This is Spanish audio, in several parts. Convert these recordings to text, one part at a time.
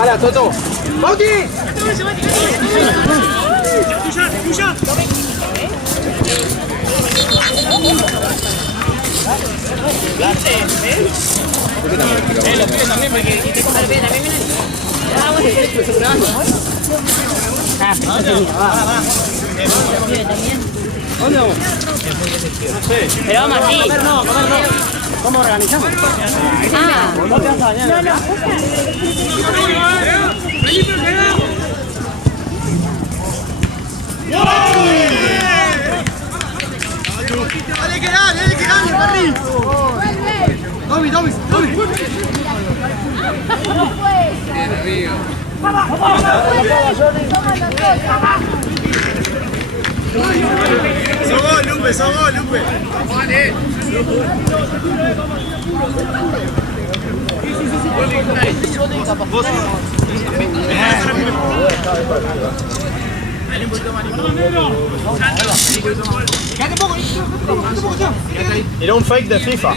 Hala, Toto. ¡Bauti! Los pibes también porque dijiste cómo los pibes también vienen. ¿Dónde vamos? Pero vamos así. Comer no. ¿Cómo organizamos? ¿No te vas a bañar? No. Dale que gane, Perry. Toby. Bien, amigo. Somos Lupe. Vale. Era un fake de FIFA.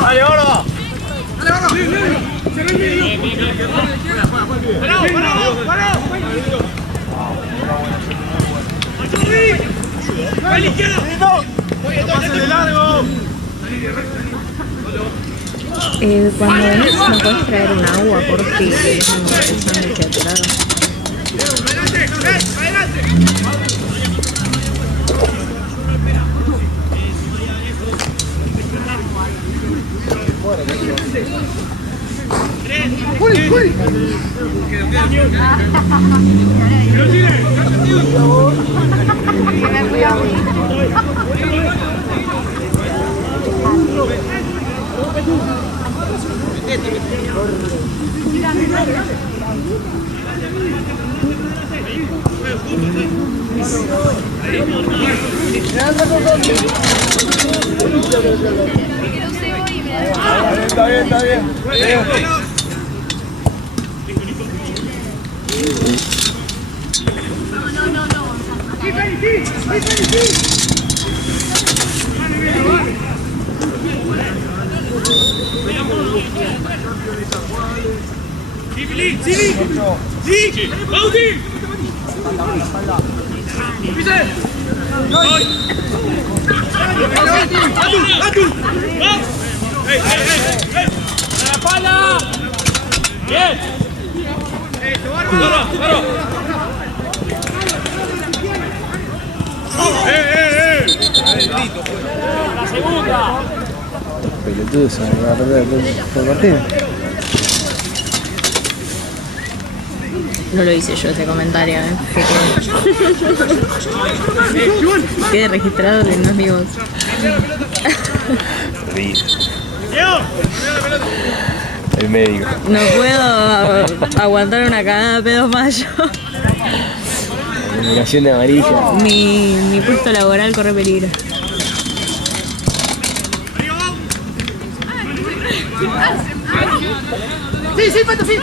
Dale, ahora. Cuando venís me puedes traer un agua por si querés un sándwich aturado. Está bien. Sí, Bauti. ¡La espalda! ¡Bien! ¡La segunda! Pelotudos, se van a perder el partido. No lo hice yo ese comentario, que quede registrado que no es mi voz. El médico. No puedo aguantar una cagada de pedos más yo. Eliminación de amarilla. Mi puesto laboral corre peligro. Sí, Pato, sí.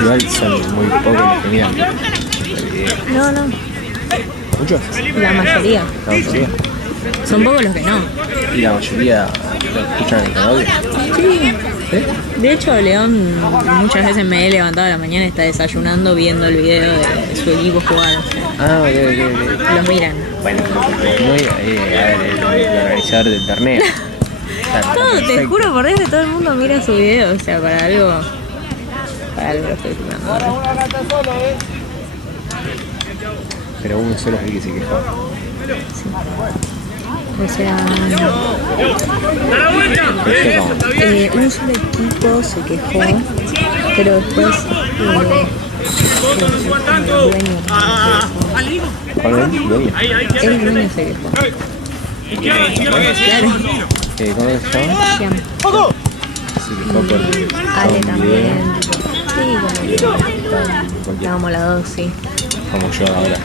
Igual son muy pocos los que miran. No. ¿Muchos? La mayoría. La mayoría. Son pocos los que no. ¿Y la mayoría lo escuchan en el canal? Sí. ¿Sí? De hecho, León muchas veces me he levantado a la mañana y está desayunando viendo el video de su equipo jugar. Ok. Los miran. Bueno, el organizador del torneo. No, te juro por Dios que todo el mundo mira su video, o sea, para algo lo estoy filmando. Pero uno solo es el que se quejó. Sí. O sea, un solo equipo se quejó, pero después el dueño se quejó. Claro. ¿Cómo se llama? Siam. Se quejó por Ale también. Sí, como estábamos las dos, sí. como yo ahora.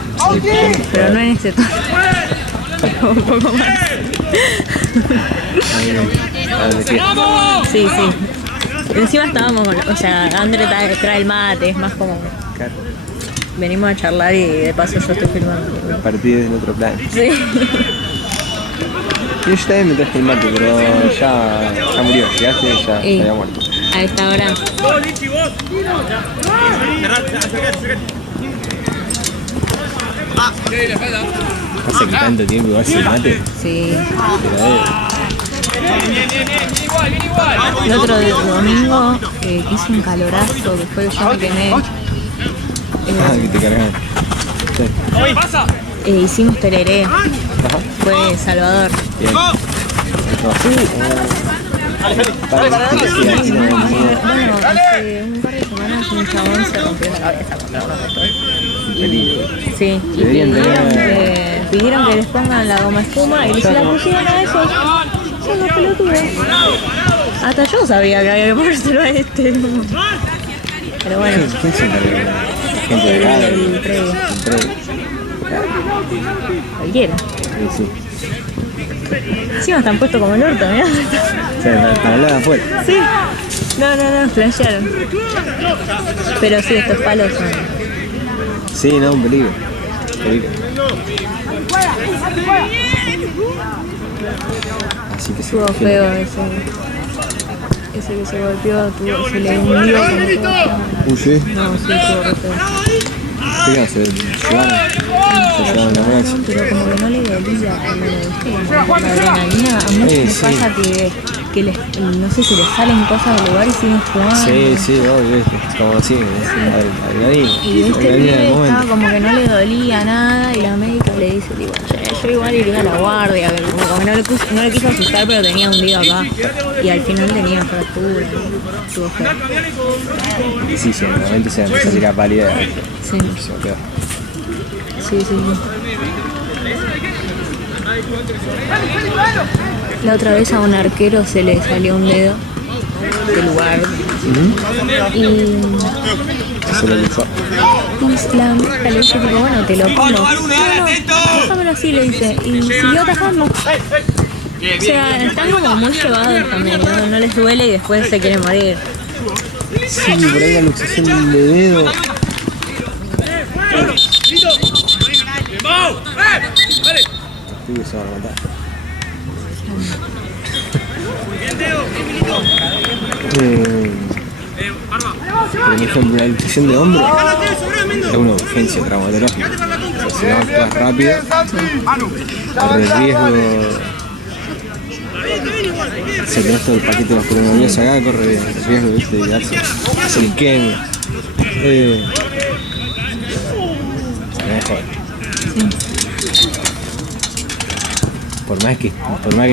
Pero no en ese tono. Un poco más. A ver, Sí. Encima estábamos con, o sea, André trae el mate, es más como Claro. venimos a charlar y de paso yo estoy filmando. El partido es en otro plan. Sí. Yo también me traje el mate, pero ya murió. Llegaste y ya había muerto. A esta hora. Hace que tanto tiempo igual sin mate. Sí. Pero El otro domingo que hice un calorazo, que fue que yo me quemé. que te cargan. Sí. Hicimos tereré. Fue Salvador. Bien. Bueno, hace un par de semanas un chabón se rompió la cabeza contra uno de estos. Sí, y pidieron que les pongan la goma espuma y se la pusieron a esos. Son los pelotudos. Hasta yo sabía que había que ponérselo a este. Pero bueno. ¿Quién se encarga? Gente de gado. El previo. Cualquiera. Sí. Encima están puestos como el orto, mirá. O sea, para hablar afuera. Sí. No, flashearon. Pero sí, estos palos son. Sí, no, un peligro. Así que Estuvo feo ese que se golpeó, se le hundió como todo. sí. No, sí, estuvo re feo. ¿Qué se llevaron la noche? Pero como que no le dolía, como la adrenalina. A muchos les pasa que les, no sé, si les salen cosas del lugar y siguen jugando. Sí, obvio, como así, adrenalina. Y este pibe estaba como que no le dolía nada y la médica le dice, tipo, yo igual iría a la guardia, como que no le quiso asustar, pero tenía hundido acá. Y al final tenía fractura. Estuvo feo. Sí, en el momento se empezó a tirar pálida. Sí. Sí. La otra vez a un arquero se le salió un dedo del lugar. Se lo luchó. Y la médica le dice, tipo, bueno, te lo pongo. No, déjamelo así, le dice. Y siguió atajando. O sea, están como muy llevados también, no les duele y después se quieren morir. Sí, por ahí la luxación de dedo. Sí, se va a matar. Por ejemplo, la luxación de hombro es una urgencia traumatológica. O sea, si no actúas rápido, corre el riesgo. Si tenés todo el paquete vascular acá, corre el riesgo de darse hacer isquemia. Por más que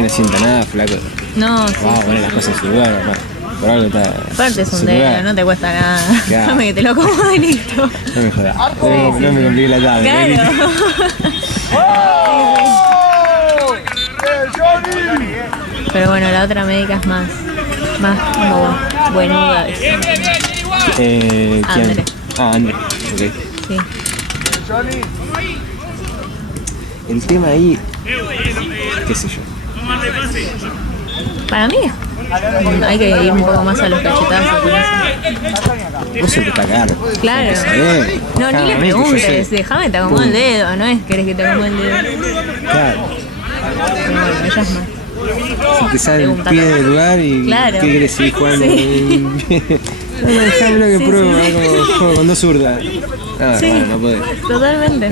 no sienta nada, flaco. No, sí. Vamos a poner las cosas en su lugar, hermano. Por algo está. Aparte es un su dedo, lugar. no te cuesta nada. Claro. Dame que te lo como y listo. No me jodas. No me complique la tabla. Claro. Pero bueno, la otra médica es más como buenuda. ¿Quién? André. André. Ok. Sí. El tema ahí, qué sé yo. Para mí hay que ir un poco más a los cachetazos con eso. Vos siempre está caro. Claro. No, ni le preguntes, déjame te acomodo el dedo, no es que querés que te acomode el dedo. Claro. Pero bueno, ella es más. Si te sale el pie del lugar y Claro. ¿qué querés seguir jugando? Sí. No, déjame lo que Sí, pruebo, sí. como con dos zurdas. No, Sí, hermano, no podés. totalmente.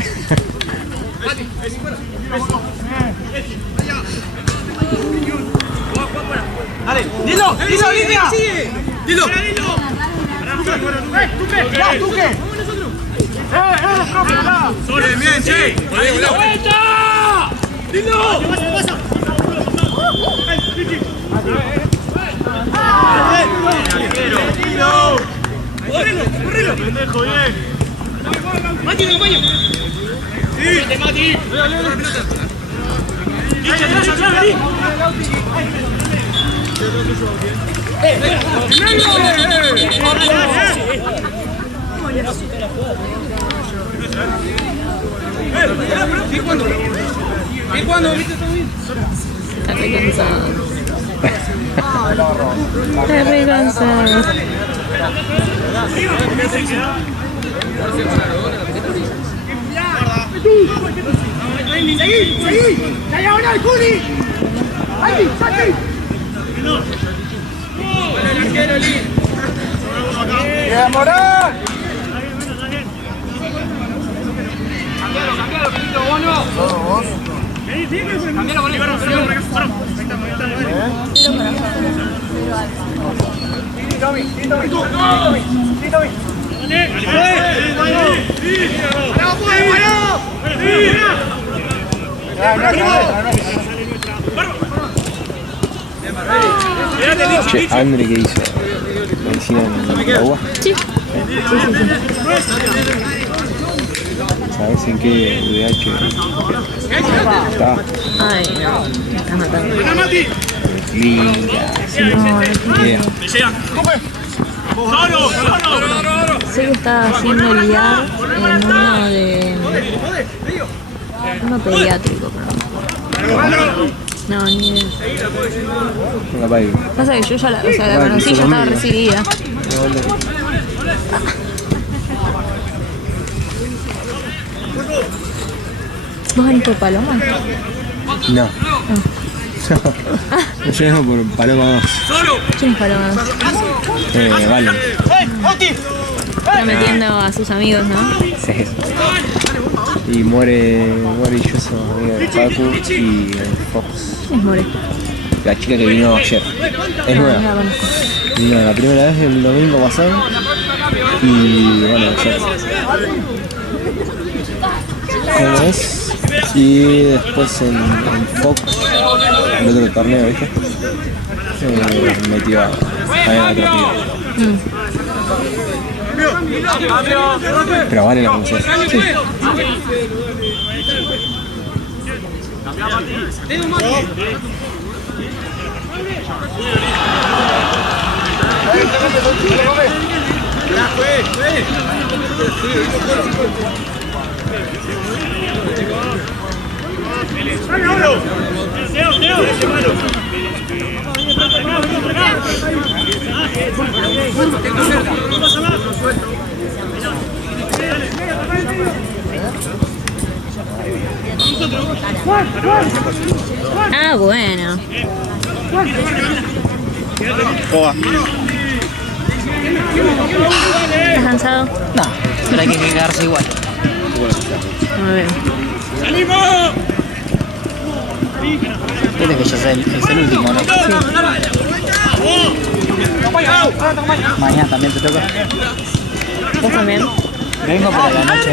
Dale, Dilo, línea. Dilo. Sobre, bien, che. ¡Vuelta! ¡Dilo! ¡Correlo! ¡Pendejo, bien! ¡Mati, me acompaño! ¡Sí! ¡Mati! ¡Echa atrás, atrás, vení! ¿Qué cuándo? ¿Viste todo bien? Está re cansado. Está re cansado. ¡Seguí! ¡Ahí ahora el Juli! ¡Ahí! ¡Saque! ¡Bien, Morán! Cambialo, Pinito, vos no. Vos. Cambialo con Che, Andre, ¿qué hizo? ¿Medicina en agua? Sí. ¿Sabes en qué VH está? Ay, no. Me está matando. Linda. No, Idea. sé que estaba haciendo liar en uno de... uno pediátrico, pero no, ni idea. Capaz que- Pasa que yo ya la, o sea, la Bueno, conocí, ya sos estaba amigo. recibida. ¿Vos venís por Paloma? No. No llegamos por Paloma 2. ¿Quién es Paloma? Valen. Está metiendo a sus amigos, ¿no? Sí. Y More y yo somos amigos de Facu y Fox. ¿Quién es More? La chica que vino ayer. Es No, nueva. no la conozco. Vino la primera vez el domingo pasado. Y bueno, ayer. ¿Cómo es? Y después en Fox, el otro torneo, ¿viste? Metió a otra piba. Pero vale la conocer. Sí. Ah, bueno. ¿Estás cansado? No, pero hay que quedarse igual. A ver. Tienes que ya ser el último, ¿no? Mañana también te toca. ¿Vos también? Vengo para la noche,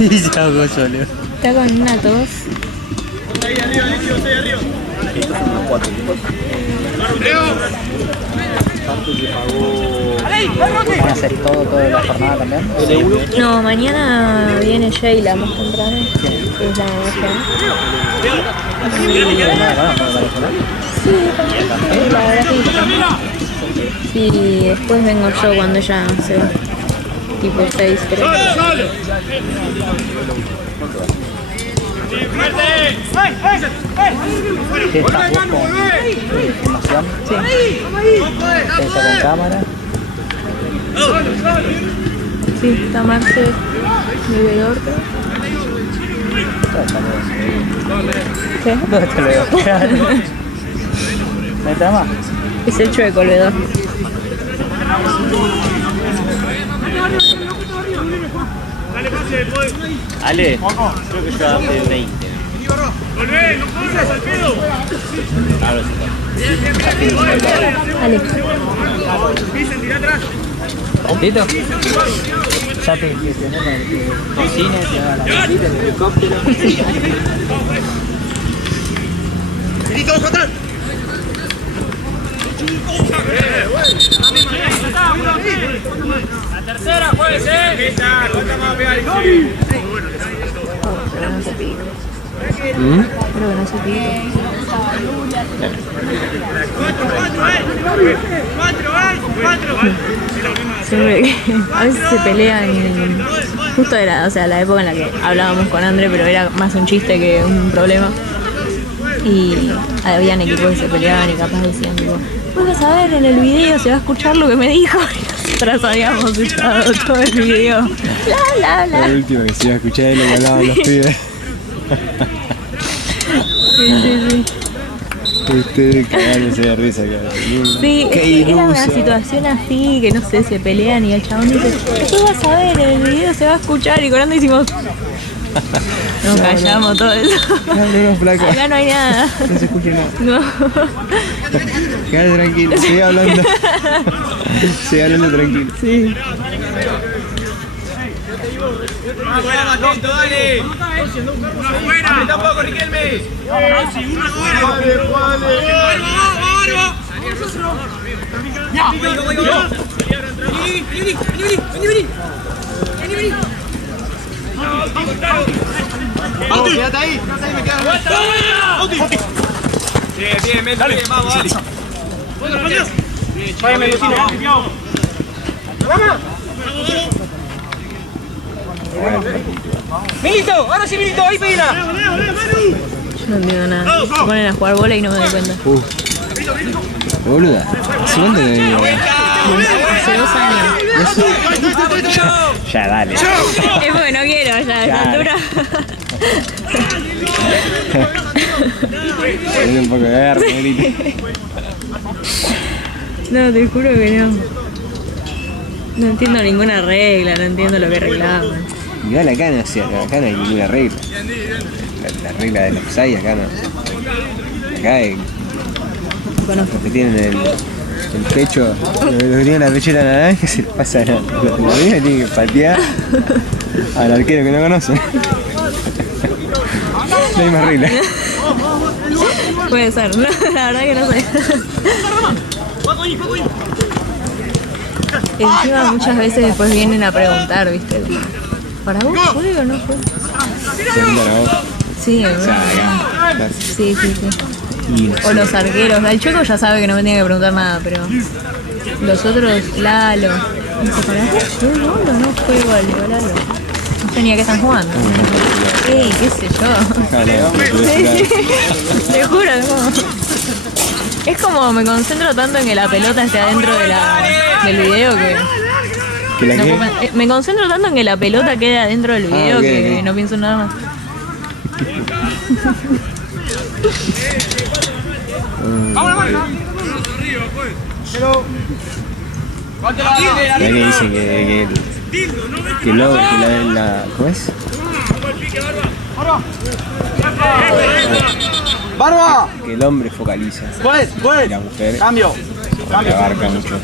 Y se hago solo. Está con una tos. ¿Van a hacer toda la jornada también? No, mañana viene Sheila más temprano. Que es la Sí, la verdad que sí. Y después vengo yo cuando ella se va. Tipo 6, creo. ¿Qué estás vos con información? Sí. ¿Ella con cámara? Sí, está Marce, bebedor, creo. ¿Qué? ¿Dónde te lo veo? ¿No está más? Es el chueco el bebedor. Ale, creo que yo hace 20. ¡Volvé! ¡No corras al pedo! Claro, Dale. Dicen, tirá atrás. ¿Tito? Ya te gestioné con el que cocine, te haga la visita, el helicóptero. Vení todos atrás. La tercera, juegues, Esta, ¿cuánta más pegar? Pero no se pica. Creo que no se pide. Siempre que a veces se pelean. Justo era, o sea, la época en la que hablábamos con André, pero era más un chiste que un problema. Y habían equipos que se peleaban y capaz decían tipo, vos vas a ver en el video, se va a escuchar lo que me dijo. Y nosotras habíamos escuchado todo el video. El último que se iba a escuchar es lo que hablaban los pibes. Sí. Ustedes cagándose de risa, cara. Sí, Qué era una iluso. situación así, que no sé, se pelean y el chabón dice, después vas a ver, en el video se va a escuchar y con Ando hicimos... Nos callamos todo eso. No, flaca. Acá no hay nada. No se escucha nada. No. Quédate tranquilo, sigue hablando. Sigue hablando tranquilo. Sí. Afuera, atento, dale. Afuera. Apretá un poco, Riquelme. Una afuera. Vamos, quédate ahí, me quedo. Bien, bien, dale, vamos, dale. Vaya, Mendocino. Milito, ahora sí, Milito, ahí pedila. Yo no entiendo nada. Se ponen a jugar bola y no me doy cuenta. Boluda, ¿hace cuánto que venía? Hace 2 años. Ya, dale. Es porque no quiero ya a esta altura. Tiene un poco de guerra, grita. No, te juro que no. No entiendo ninguna regla, no entiendo lo que reclaman. Igual acá no, acá no hay ninguna regla. La regla del offside acá no. Acá hay los que tienen el pecho, los que tienen la pechera naranja se les pasa nada. Los niños tienen que patear al arquero que no conocen. No hay más regla. Puede ser, no, la verdad que no sé. Encima muchas veces después vienen a preguntar, ¿viste? ¿Para vos fue o no fue? Sí, O sea, acá. sí. Y no O los arqueros. El Chueco ya sabe que no me tiene que preguntar nada, pero los otros, Lalo. ¿Para vos fue gol o no fue gol, Lalo? No sé ni a qué están jugando. Sí, qué sé yo. Sí, te juro, es como me concentro tanto en que la pelota esté adentro del video que... ¿Que la no qué? me concentro tanto en que la pelota quede adentro del video que no pienso en nada más. Ya que dicen que ¿cómo es? ¡Barba! Que el hombre focaliza Pues, y la mujer cambio. abarca muchos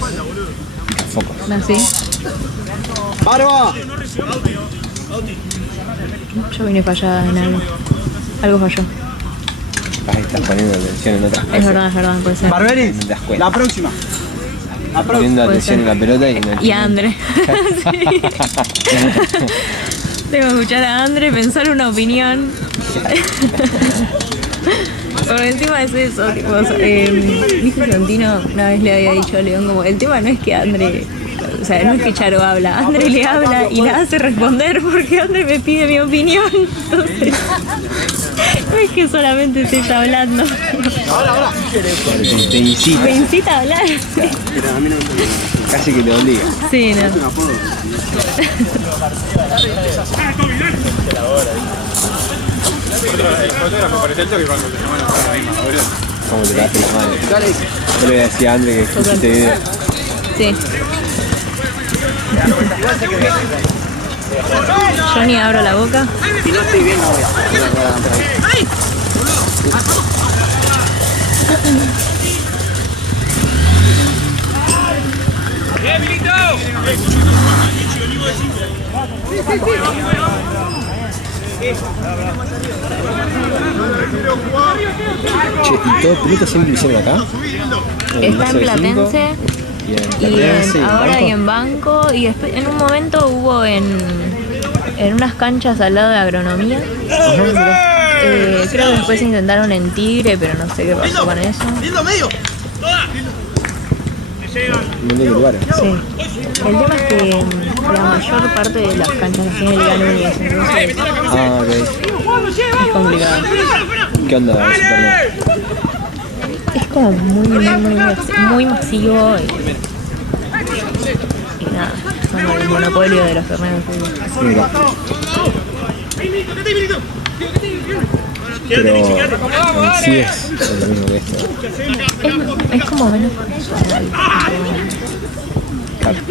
focos. ¿Así? ¡Barba! Yo vine fallada en algo. Algo falló. Estás poniendo atención en otras cosas. Es verdad, puede ser. Barberis, No te das cuenta. la próxima. Estás poniendo Puede atención ser. en la pelota y no Y a André. Sí. Tengo que escuchar a André, pensar una opinión. Por encima es eso, tipo, viste Santino una vez le había dicho a León como, el tema no es que André, o sea, no es que Charo habla, André le habla y la hace responder porque André me pide mi opinión, entonces no es que solamente se está hablando, te incita, me incita a hablar. casi que te obliga. Sí, no. Como te das las manos. Yo le decía a André que escuché este video. Sí. Yo ni abro la boca. ¡Bien, Milito! Che, ¿y todo pelota siempre lo hicieron acá? Está en Platense y ahora y en Banco y después en un momento hubo en unas canchas al lado de Agronomía. Creo que después intentaron en Tigre, pero no sé qué pasó con eso. ¡Lindo medio! ¡Toda! Un montón de lugares. Sí. El tema es que la mayor parte de las canchas las tiene Liga Núñez, entonces Ah, ok. es complicado. ¿Qué onda ese torneo? Es como muy masivo y nada, como el monopolio de los torneos de fútbol. Mira. Pero en sí es lo mismo que esto. Es como menos personal.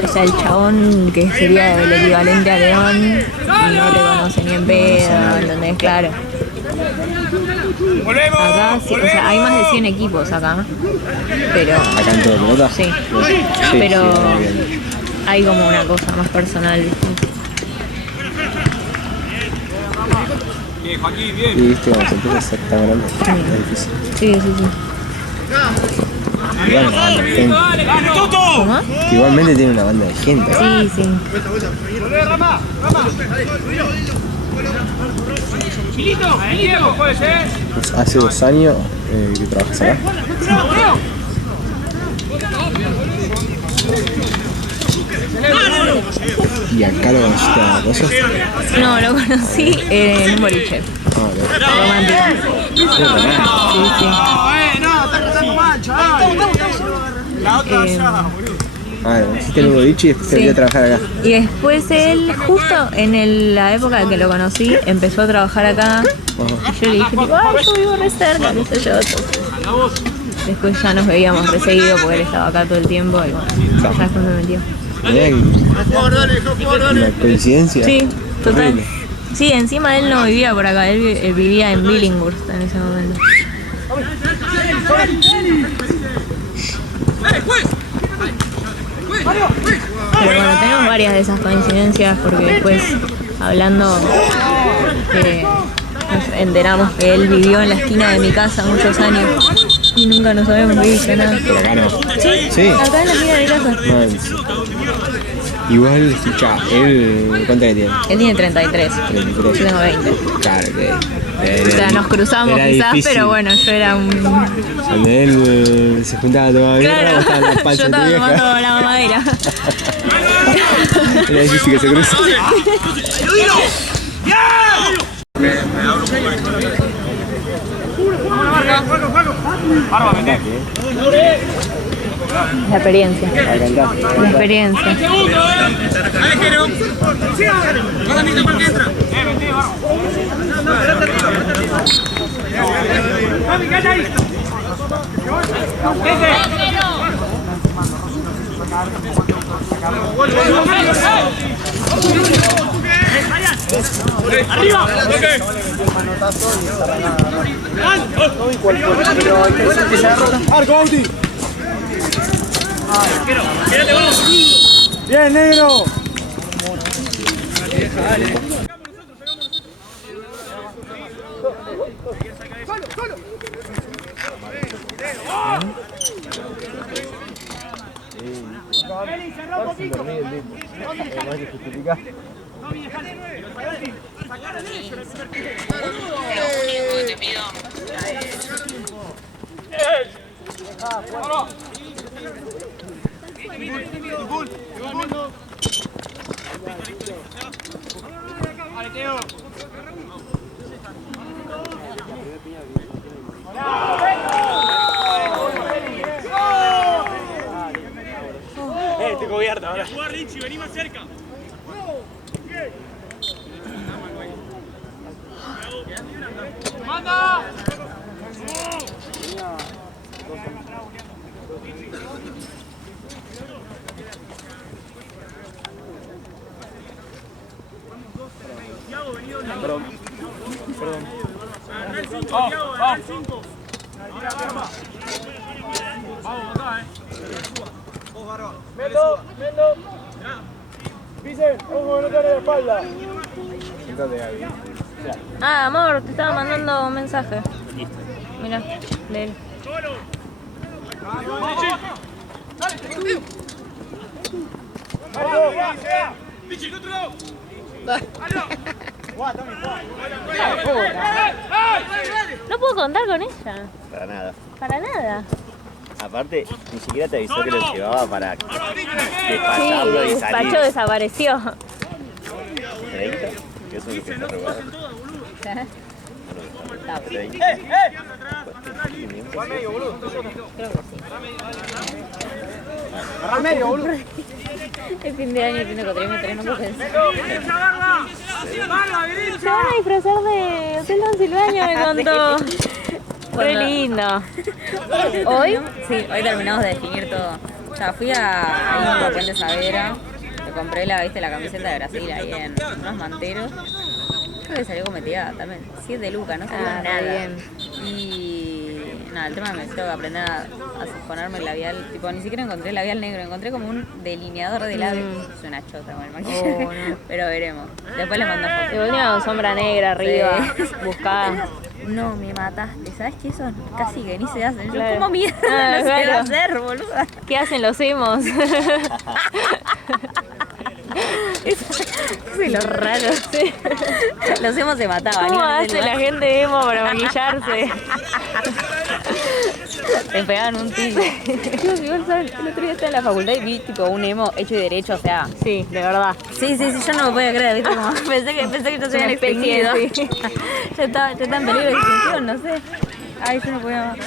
O sea, el chabón que sería el equivalente a León no te conoce ni en pedo, ¿entendés? Claro. Acá sí, o sea, hay más de 100 equipos acá, pero... ¿Acá en todo pelota? Sí, Sí, pero sí, muy bien. hay como una cosa más personal, ¿viste? Y viste, cuando se empieza a ser tan grande, es difícil. Sí. Igual una banda de gente. ¿Cómo? Igualmente tiene una banda de gente. Sí. Pues hace 2 años que trabajas acá. ¿Y acá lo conociste a cosas? No, lo conocí en un boliche. Romántico. Sí. Ah, hiciste el boliche y después te Sí. volví a trabajar acá. Y después él, justo en la época que lo conocí, empezó a trabajar acá. Y yo le dije, tipo, ay, yo vivo re cerca, qué sé yo. Entonces, después ya nos veíamos re seguido porque él estaba acá todo el tiempo y bueno, ya después me metió. Mirá que una coincidencia. Sí, total. Horrible. Sí, encima él no vivía por acá, él vivía en Billinghurst en ese momento. Pero bueno, tenemos varias de esas coincidencias porque después, hablando, nos enteramos que él vivió en la esquina de mi casa muchos años y nunca nos habíamos visto nada. Pero acá no. Sí. Acá en la esquina de mi casa. Igual, escucha, él, ¿cuánto le tiene? Él tiene 33, 33. yo tengo 20. Claro que. O sea, nos cruzamos era quizás, difícil. pero bueno, yo era un... Cuando él se juntaba a tomar birra, Claro, estaba en la yo panza de tu estaba vieja. tomando la mamadera. Era difícil que se cruce. La experiencia. A cantar. La experiencia. ¡Arriba! ¡Arco, Bauti! ¡Bien, negro! Estoy cubierto ahora. Jugar, Richie, vení más cerca. ¡Manda! Perdón. Vamos acá, Mendo. Vicen, ojo que no te abre la espalda. Siéntate ahí. Ah, amor, te estaba mandando un mensaje. Mira, de él. Bichi, el otro lado. ¡Arriba! ¡Guau, también! ¡Guau! No puedo contar con ella. Para nada. Para nada. Aparte, ni siquiera te avisó que lo llevaba para Sí, despacharlo y salir. despacho desapareció. 30, que eso es lo que está robado. Está bien. 30. El fin de año, el fin de cuatrimestre, no puedo pensar. Se van a disfrazar de Hotel Transilvania, me contó. Re lindo. ¿Hoy? Sí, hoy terminamos de definir todo. O sea, fui a Puente Saavedra, me compré la camiseta de Brasil ahí en unos manteros. Creo que salió cometida también, 7 lucas, no salió nada. Bien. Y nada, el tema me tengo que aprender a ponerme el labial, tipo, ni siquiera encontré el labial negro, encontré como un delineador de labios. Es una chota con el maquillaje, No. pero veremos. Después le mando De fotos. última con sombra negra arriba, Sí. buscada. No, me mataste, ¿sabes qué? Eso casi que ni se hace. Yo, Claro. ¿cómo mierda Ah, no se va a claro. hacer, boluda? ¿Qué hacen los emos? Sí, lo raro. Sí. Los hemos se mataban. ¿Cómo iban a hace hacer la gente emo para maquillarse? Te pegaban un tiro. Chicos, igual, ¿sabes? El otro día estaba en la facultad y vi tipo un emo hecho y derecho, o sea. Sí, de verdad. Sí, yo no me podía creer, ¿viste? Como, pensé que no se habían Una especie, extinguido. Ya está en peligro de extinción, no sé. Ay, yo no podía más.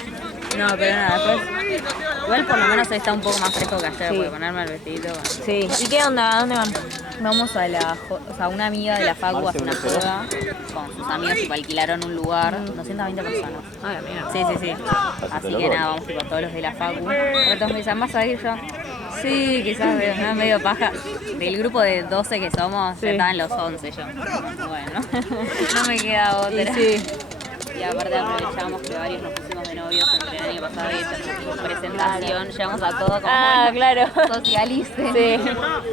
No, pero nada, después. Igual por lo menos hoy está un poco más fresco que ayer, Sí. porque ponerme el vestidito. Bueno. Sí. ¿Y qué onda? ¿A dónde van? Vamos a o sea, una amiga de la facu hace una joda con sus amigos y alquilaron un lugar, 220 personas. Ay, mira. Sí. Así que nada, vamos tipo todos los de la facu. Retos me dicen, ¿vas a ir yo? Sí, quizás me medio paja. Del grupo de 12 que somos, Sí. ya estaban los 11 yo. Bueno, no me queda otra. Y sí. Y aparte aprovechamos que varios nos pusimos de novios entre el año pasado y esta presentación. Llevamos a todo como Ah, claro. socialistas. Sí.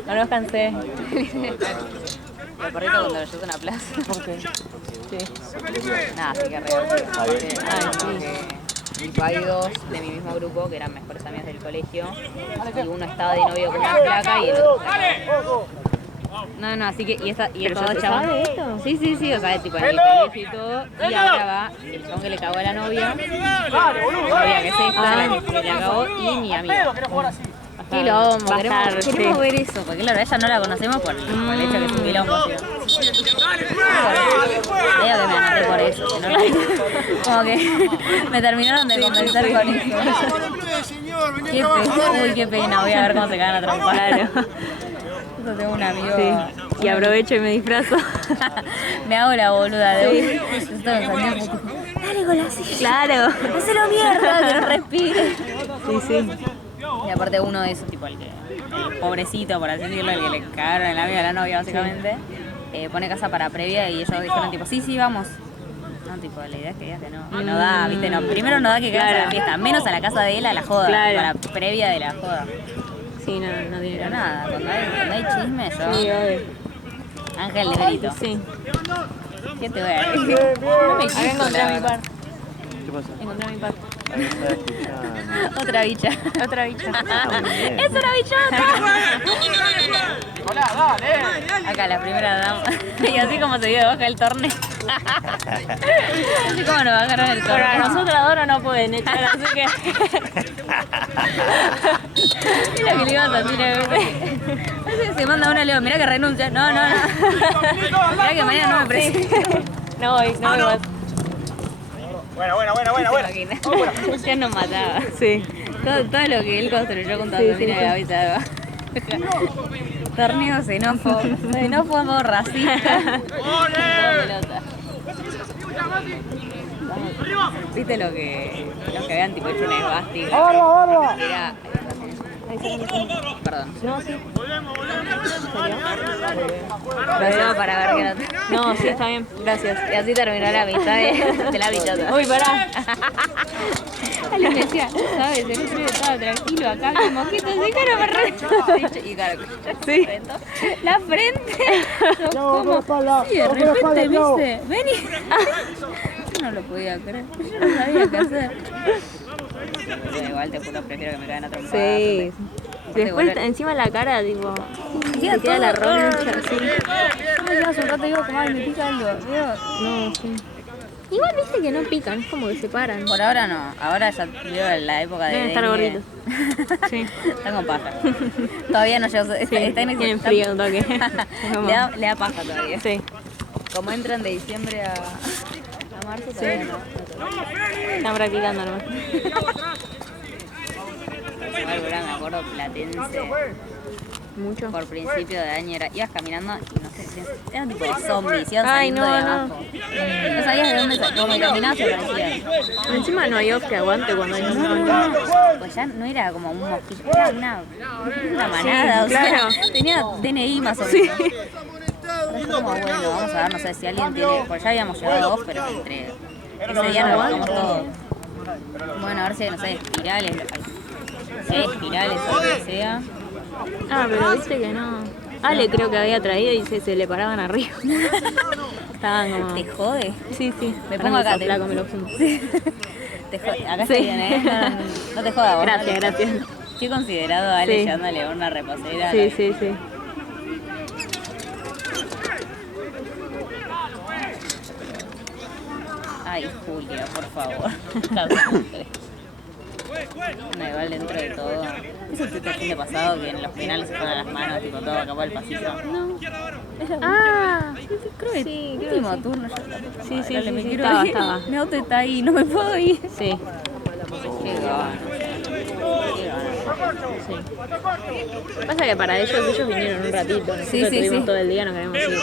Conózcanse. El perrito cuando lo llevo a una plaza. ¿Por qué? Sí. Nada, así que hay dos de mi mismo grupo que eran mejores amigos del colegio. Y uno estaba de novio con una placa y el otro. No, así que, y estos dos chavos. ¿Sabe esto? Sí, o sea, tipo en el colegio y todo. Y ahora va el chabón que le cagó a la novia. La novia que es esta, que le acabó, y mi amiga. Quilombo, Va a estar, queremos sí. ver eso, porque claro, ella no la conocemos por el hecho que es un quilombo. ¿Sí? Digo que me anoté por eso, que no como que me terminaron de convencer con eso. Qué pena, uy, qué pena, voy a ver cómo se cagan a trompar. Claro. Yo tengo un amigo. Sí. Y aprovecho y me disfrazo. Me hago la boluda de hoy. Esto me salió un poco. Dale con la silla. Claro. Hacelo mierda, que no respire. Sí. Y aparte uno de esos, tipo el pobrecito, por así decirlo, el que le cagaron el amigo a la novia básicamente, pone casa para previa y ellos dijeron tipo, sí, vamos. No, tipo, la idea es que digas que no da, viste, no. Primero no da que quedas a la fiesta, menos a la casa de él, a la joda, Claro. para previa de la joda. Sí, no tiene Pero nada, cuando hay chisme, yo, Sí, obvio. Ángel Negrito. Sí. ¿Qué te voy a decir? No me Acá encontré a mi par. ¿Qué pasa? Encontré a mi par. Ahí está escuchando. Otra bicha. Otra bicha. ¡Es una bichota! Acá la primera dama. Y así como se dio de baja el torneo. Así como nos bajaron el Pero a torneo. nosotras ahora no pueden echar, así que. Mira que le ibas a decir a veces se manda una y le digo, mirá que renuncia. No. Mirá que mañana no me presento. No voy más. Buena. Ya nos mataba. Sí. Todo lo que él construyó con toda Sí, su sí, mina sí. de Gaviza. Torneo xenófobo racista. Todo pelota. ¿Viste lo que habían tipo hecho una esvástica? Era... Perdón. No, sí. Lo hacemos para ver que no... No, sí, está bien. Gracias. Y así terminó la mitad de la bichota. Uy, pará. Alguien me decía, ¿sabes? El otro día estaba tranquilo acá, con mojitos de cara para arriba. Y claro, Sí. la frente. ¿Cómo? Sí, de repente me dice, vení. Yo no lo podía creer. Yo no sabía qué hacer. Pero igual te juro, prefiero que me caigan a trompadas. Sí. Después encima la cara, tipo. Queda te queda la todo roncha, sí. Yo me llevo hace un rato y digo, como, ay, me pica algo. Digo, No, sí. Igual viste que no pican, es como que se paran. Por ahora no, ahora ya veo la época de Deben estar dengue. gorditos. Sí. Están con paja. Todavía no llegó. Tienen frío un toque. Le da paja todavía. Sí. Como entran de diciembre a marzo, todavía no. Están practicando nomás. Ahora me acuerdo platense. Mucho. Por principio de año ibas caminando y no sé, eran tipo de zombies, iban Ay, saliendo no, de no. abajo. No sabías de dónde como caminabas y aparecían. Encima no hay off que aguante cuando hay un Pues ya no era como un mosquito, era una manada, Sí, o sea, claro. tenía DNI más o menos. Pero es como, bueno, vamos a ver, no sé si alguien tiene, pues ya habíamos llegado off, pero entre ese día nos bajamos todos. Bueno, a ver si hay, no sé, espirales, si hay espirales o lo que sea. Ah, pero viste que no. Ale creo que había traído y se le paraban arriba. Estaban como... ¿Te jode? Sí, sí. Me pongo acá, te me lo fumo. Te jode. Acá Sí. está bien, ¿eh? No te jodas vos. Gracias, gracias. Qué considerado Ale Sí. llevándole una reposera. Sí, sí, sí. Ay, Julia, por favor. No, igual dentro de todo. ¿Eso fue el fin de pasado que en los penales se fueron a las manos, tipo todo acabó el pasillo? No. Ah, Creo que sí, creo último que sí. turno ya está. Sí, sí, Dale, sí, me sí, quiero estaba, ir. estaba. Mi auto está ahí, no me puedo ir. Sí, Qué gana. sí. Pasa que para ellos vinieron un ratito. Nosotros Sí, sí, estuvimos sí. todo el día, no queremos ir.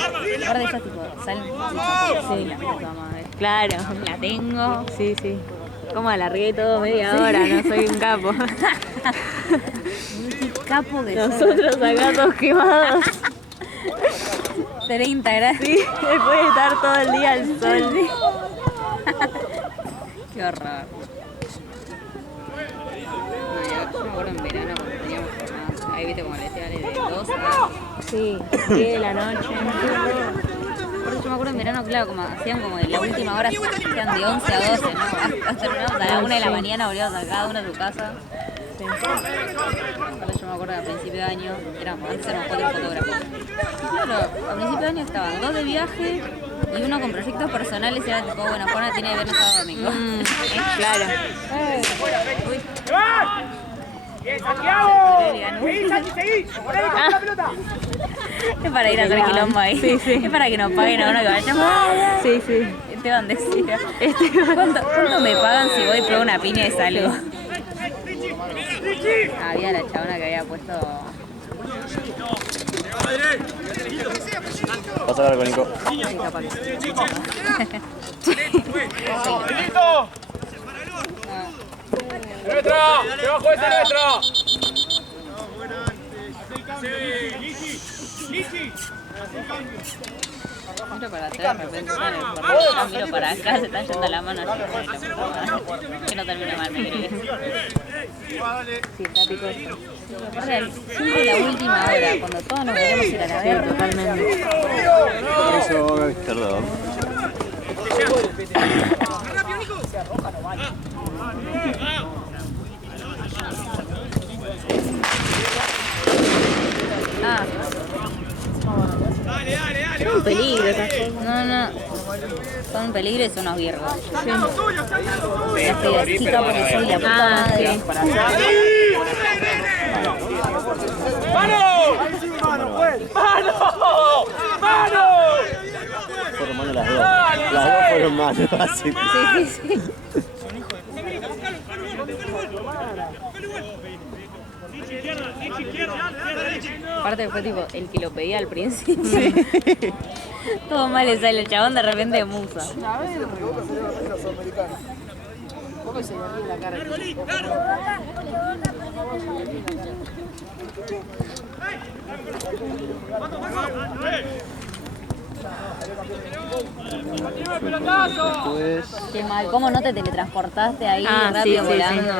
Aparte ellos tipo salen Sí. la puta madre. Claro. La tengo. Sí, sí. ¿Cómo alargué todo media hora? No soy un capo. Qué capo que Nosotros acá todos quemados. 30 grados. Sí, después de estar todo el día al sol. Qué horror. Yo me acuerdo en verano cuando teníamos jornadas. Ahí viste como le decía Ale, de 2 a... Sí, 10 de la noche. Por eso yo me acuerdo en verano, claro, como hacían como de la última hora, hacían de 11 a 12, ¿no? Terminamos a la 1 de la mañana, volvíamos a cada uno a su casa. Sí. Aparte yo me acuerdo que a principio de año, antes éramos 4 fotógrafos. Y claro, a principio de año estaban 2 de viaje y uno con proyectos personales y era tipo, bueno, Juana tiene viernes, sábado, domingo. Claro. Uy, ¡Bien, Santiago! ganó. ¡Seguí, Santi, seguí! ¡Por ahí, con la pelota! Es para ir a hacer quilombo ahí. Sí, sí. Es para que nos paguen a uno que vayamos. Sí, sí. Esteban decía, ¿cuánto me pagan si voy y pruebo una piña y salgo? Había la chabona que había puesto... Pasa a ver con Nico. Sí, capaz que sí. ¡Listo! ¡Nuestro! ¡Debajo ese nuestro! ¡Liki! Miro para atrás, de repente están en el corredor, miro para acá, se están yendo la mano así. Que no termine mal, me quiero ir. Sí, está picoso. Aparte, siempre la última hora, cuando todos nos queremos ir a la verga. Totalmente. Eso, perdón. Ah, Es un peligro esas cosas. no. Son un peligro y son unos virgos. Ya estoy de chica porque soy la puta madre. ¡Mano! Fueron manos las dos. Las dos fueron manos, así. Sí. Aparte fue tipo el que lo pedía al principio. Todo mal le sale el chabón de repente de musa. Después. Qué mal, ¿cómo no te teletransportaste ahí Ah, rápido sí, sí, volando?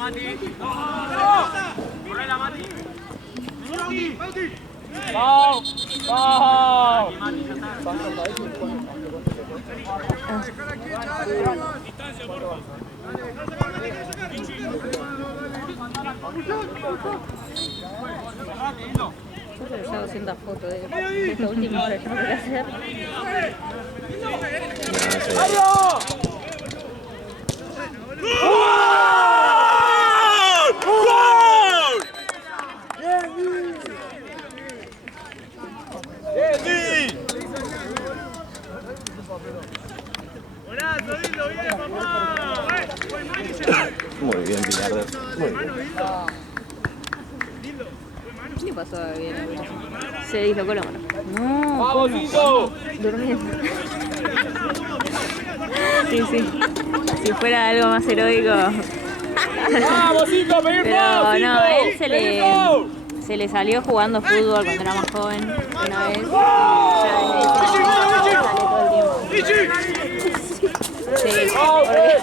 Yo creo que ya 200 fotos de esta última hora, yo no sé qué hacer. Muy bien, Pilardo. Muy bien. ¿Qué le pasó a Bien? Se dislocó la mano. No, ¡Vamos, Tito! durmiendo. Sí, sí. Si fuera algo más heroico. ¡Vamos, Tito! ¡Pedí Pero no, él se le salió jugando fútbol cuando era más joven. Una vez. Y ya desde ese sale todo el tiempo. Sí, porque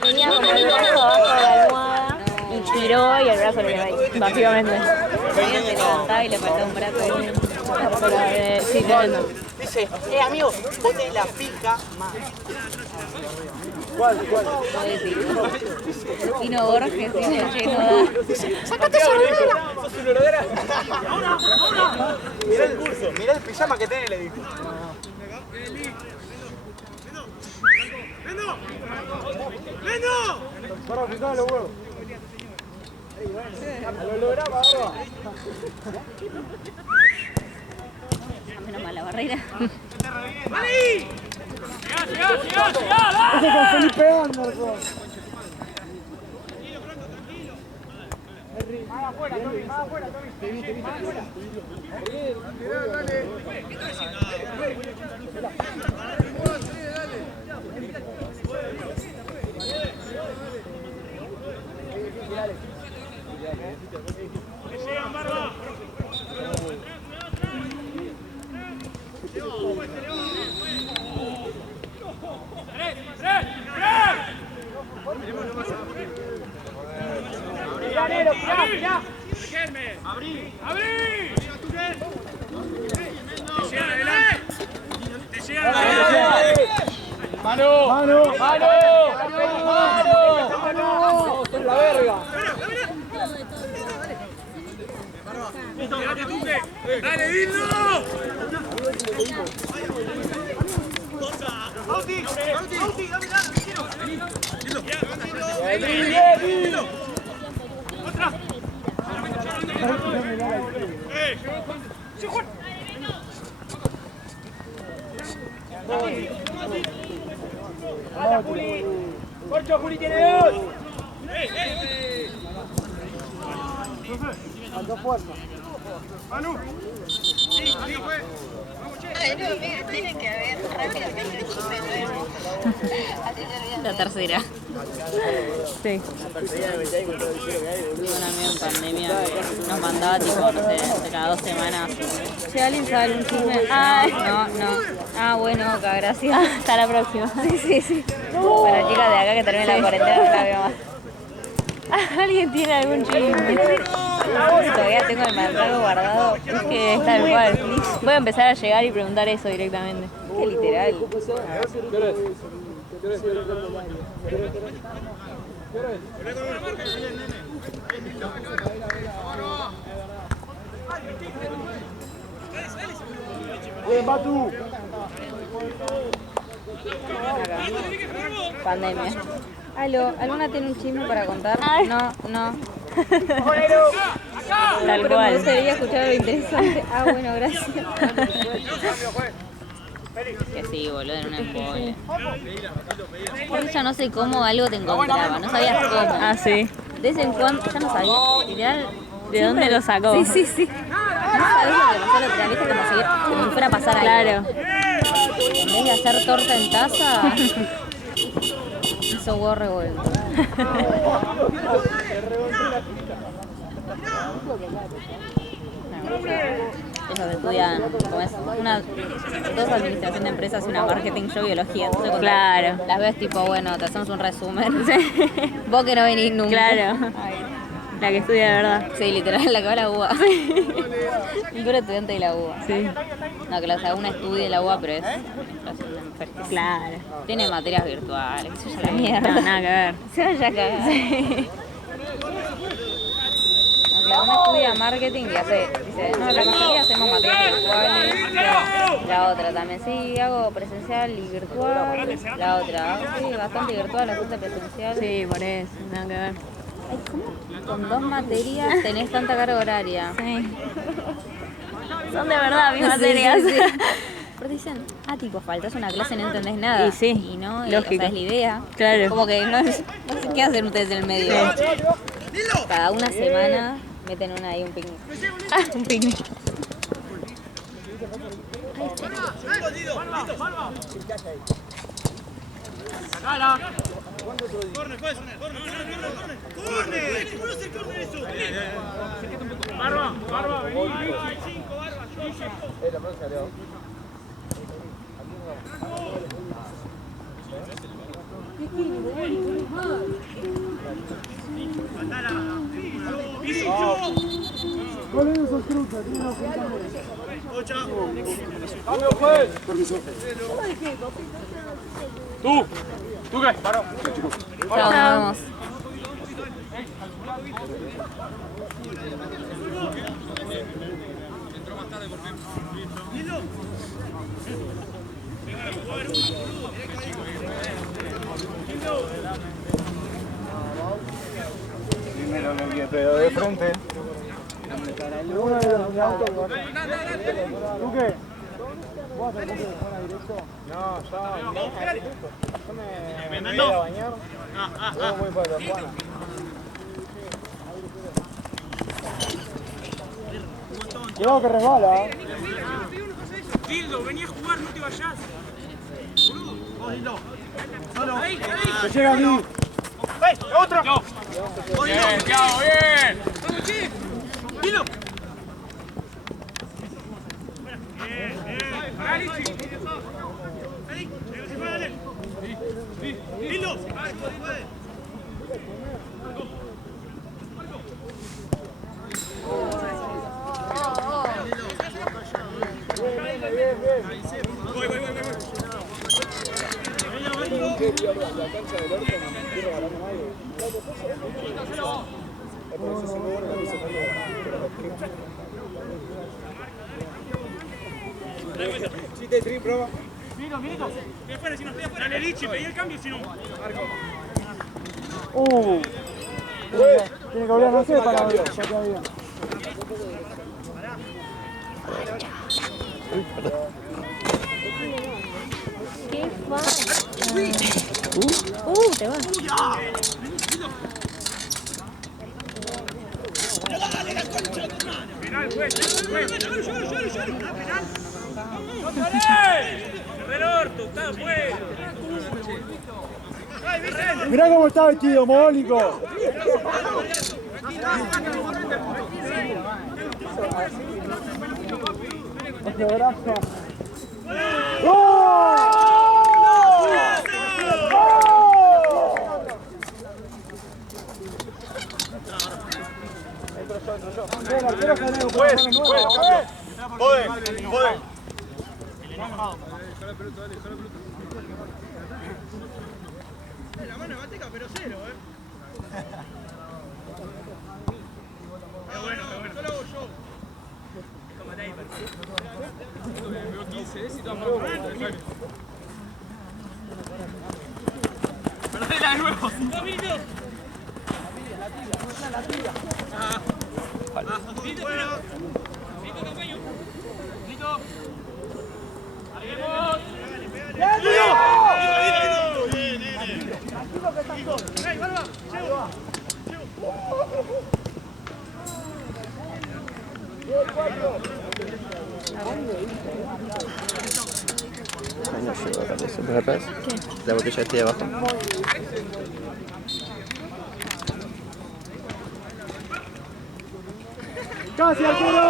tenía como el brazo abajo de la almohada y tiró y el brazo le quedó ahí, básicamente. Se levantaba y le faltaba un brazo. Pero, sí, tremendo. Dice, amigo, ponte la pija más. Tino Borges, Tino lleno ¡Sácate esa bandera! ¡Sos una heredera! Mirá el curso, mirá el pijama que tiene, le digo. Para fijar los huevos. Lo logramos ahora. menos mal la barrera. Ese con Felipe Anderson. Más afuera, Tommy, más afuera, Tommy. Te vi. Dale. ¡Abrí! ¡Mano! ¡Esto es la verga! ¡Dale, Dildo! ¡Auti! ¡Otra! ¡Corcho, Juli tiene dos! Faltó fuerza. ¡Manu! Sí, fue. Tiene que haber rápidamente La tercera. Sí. Tuve un amigo en pandemia que nos mandaba tipo, no sé, cada 2 semanas. Si alguien sabe un chisme. No. Ah, bueno, Oka, gracias. Hasta la próxima. Sí. Para chicas de acá que termine la cuarentena no la veo más. ¿Alguien tiene algún chisme? Todavía tengo el mensaje guardado. Es que es tal cual. Voy a empezar a llegar y preguntar eso directamente. Que literal. Batu. Pandemia. Aló, ¿alguna tiene un chisme para contar? No. Tal Pero me cual. gustaría escuchar algo interesante. Ah, bueno, gracias. Que sí, boludo, en una embole. Yo ya no sé cómo algo te encontraba, no sabías cómo. Ah, sí. De vez en cuando, ya no sabía, literal. ¿De dónde lo sacó? Sí. No sabés lo que pasó la otra vez, como si fuera a pasar algo. Claro. En vez de hacer torta en taza, hizo huevo revuelto. ellos estudian, como es dos administración de empresas y una marketing, yo biología. Entonces, Claro. las ves tipo, bueno, te hacemos un resumen. Vos que no venís nunca. Claro. La que estudia de verdad. Sí, literal, la que va a la UBA. El puro estudiante de la UBA. Sí. No, que una estudie la UBA, pero es administración de empresas. Claro. Tiene materias virtuales, qué sé yo, la No, mierda. nada que ver. Se vaya a cagar. Sí. La una estudia marketing y dice, no, la mayoría hacemos materias virtuales. La otra también, sí, hago presencial y virtual. La otra, sí, bastante virtual, bastante presencial. Sí, por eso, nada que ver. Ay, ¿cómo? Con 2 materias tenés tanta carga horaria. Sí. Son de verdad mis materias. Sí, sí, sí. Pero dicen, tipo, faltas una clase y no entendés nada. Y sí, y no, lógico. O sea, es la idea. Claro. Como que no sé qué hacen ustedes en el medio. Cada una semana meten ahí un picnic. Un picnic. Corner, juez. Corner. ¿Cómo no se corner eso? Barba, vení. Hay 5, Barba. ¿Cuál es esa truca? Tiene una puta. ¡Cambio, juez! ¡Tú qué? Paro. Chao, nos vemos. Primero me envié pedo de frente. Una de los autos. ¿Tú qué? ¿Vos haces cambio de zona directo? No, yo me voy a bañar. Luego voy para la Juana. Cuidado que resbala. Dildo, vení a jugar, no te vayas. Vos, Dildo. Solo. Que llega a mí. ¡Otro! Bien, Thiago, bien. ¡Vamos, Chi! ¡Dildo! ¡Pará, Lichi! ¡Dildo! Voy. Sí, te tri, prueba. Minuto. Estoy afuera, si no estoy afuera. Dale, Lichi, pedí el cambio, si no. Tiene que hablar, no sé, para ver. Ya te había. Qué falta. Te vas. Penal, juez. Penal. ¡Guerrero Orto! ¡Está fuera! Mirá cómo está vestido, mogólico. ¡Joder! La mano bateca, pero cero, Qué bueno. Yo lo hago yo. Veo 15 y todo. Perdela de nuevo. 2 minutos. La tira. Listo, bueno. Listo, compañero. Listo. ¡Arribemos! ¡Ey, Barba! ¡Llevo! No llegó a eso. ¿Me atrás? ¿Qué? La botella está ahí abajo. ¡Casi, Arturo!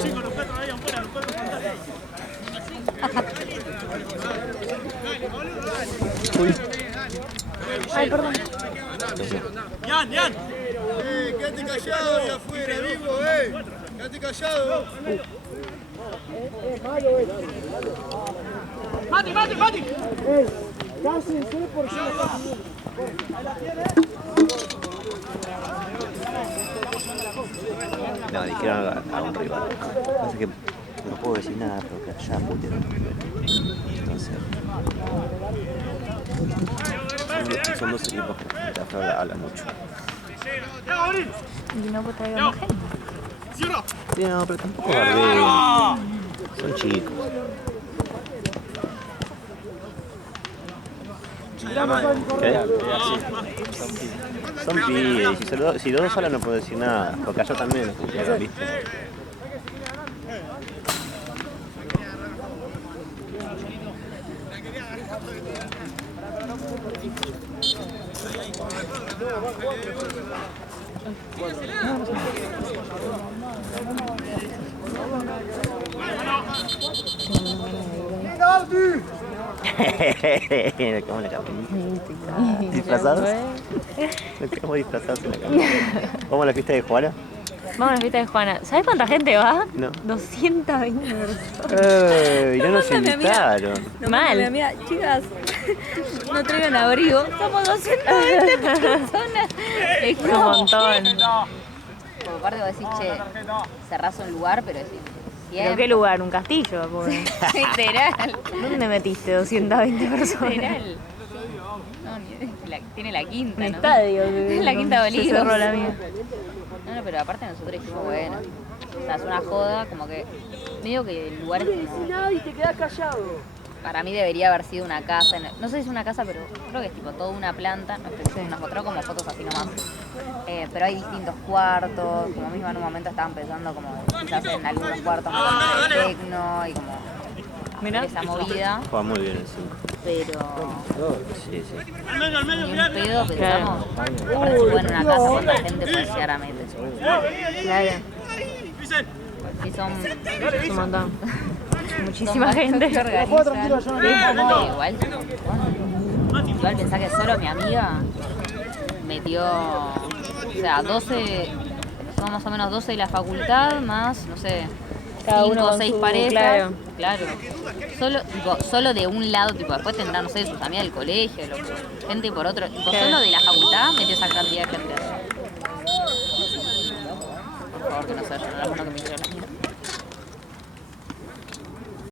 Chicos, los perros ahí afuera, los perros fantásticos. Ay, perdón. Jan, Jan. Quédate callado ahí afuera, vivo, Quédate callado. Mati, Mati, Mati. Cásense por si No, dijeron a un rival. Pasa que no puedo decir nada porque allá putearon. Entonces. Son dos equipos que hasta ahora hablan mucho. Y no traigo más gente. Sí, no, pero tampoco bardeo. Son chicos. ¿Qué? Son pibes. Si los dos hablan no puedo decir nada. Porque allá también los putearon, ¿viste? ¿Cómo le cambié? ¿Disfrazados? Nos quedamos disfrazados en la cama. ¿Vamos a la fiesta de Juana? Vamos a la fiesta de Juana. ¿Sabes cuánta gente va? No. 220 personas. Y no nos invitaron. Mal. Mi amiga, chicas, no traigan abrigo. Somos 220 personas. Es un montón. Por aparte vos decís, che, cerrás un lugar, pero decís, ¿Pero qué lugar? ¿Un castillo? Pobre. literal. ¿Dónde metiste 220 personas? Literal. No, tiene la quinta, Un ¿no? estadio. La quinta de Se Olivos. cerró la mía. No, pero aparte nosotros dijimos, bueno, o sea, es una joda, como que medio que el lugar es como... nada y te quedás callado. Para mí debería haber sido una casa, no sé si es una casa, pero creo que es tipo toda una planta, nos mostró como fotos así nomás. Pero hay distintos cuartos, como mismo en un momento estaban pensando como quizás en algunos cuartos más de tecno y como Mirá. esa movida, Juega muy bien el 5. pero Sí, sí. Al medio, ni un pedo pensamos, aparte si fue en una casa cuánta gente puede llegar a meter. Claro. Dicen. Y son Es un montón. Muchísima gente. que organizan. Igual pensá que solo mi amiga metió, o sea, 12, son más o menos 12 de la facultad, más, no sé, Cada 5 uno o con 6 su- parejas. claro. Solo de un lado, tipo, después tendrán, no sé, sus amigas del colegio, gente por otro, tipo, solo de la facultad metió esa cantidad de gente. Por favor, que no se vayan, no me quiero la mía.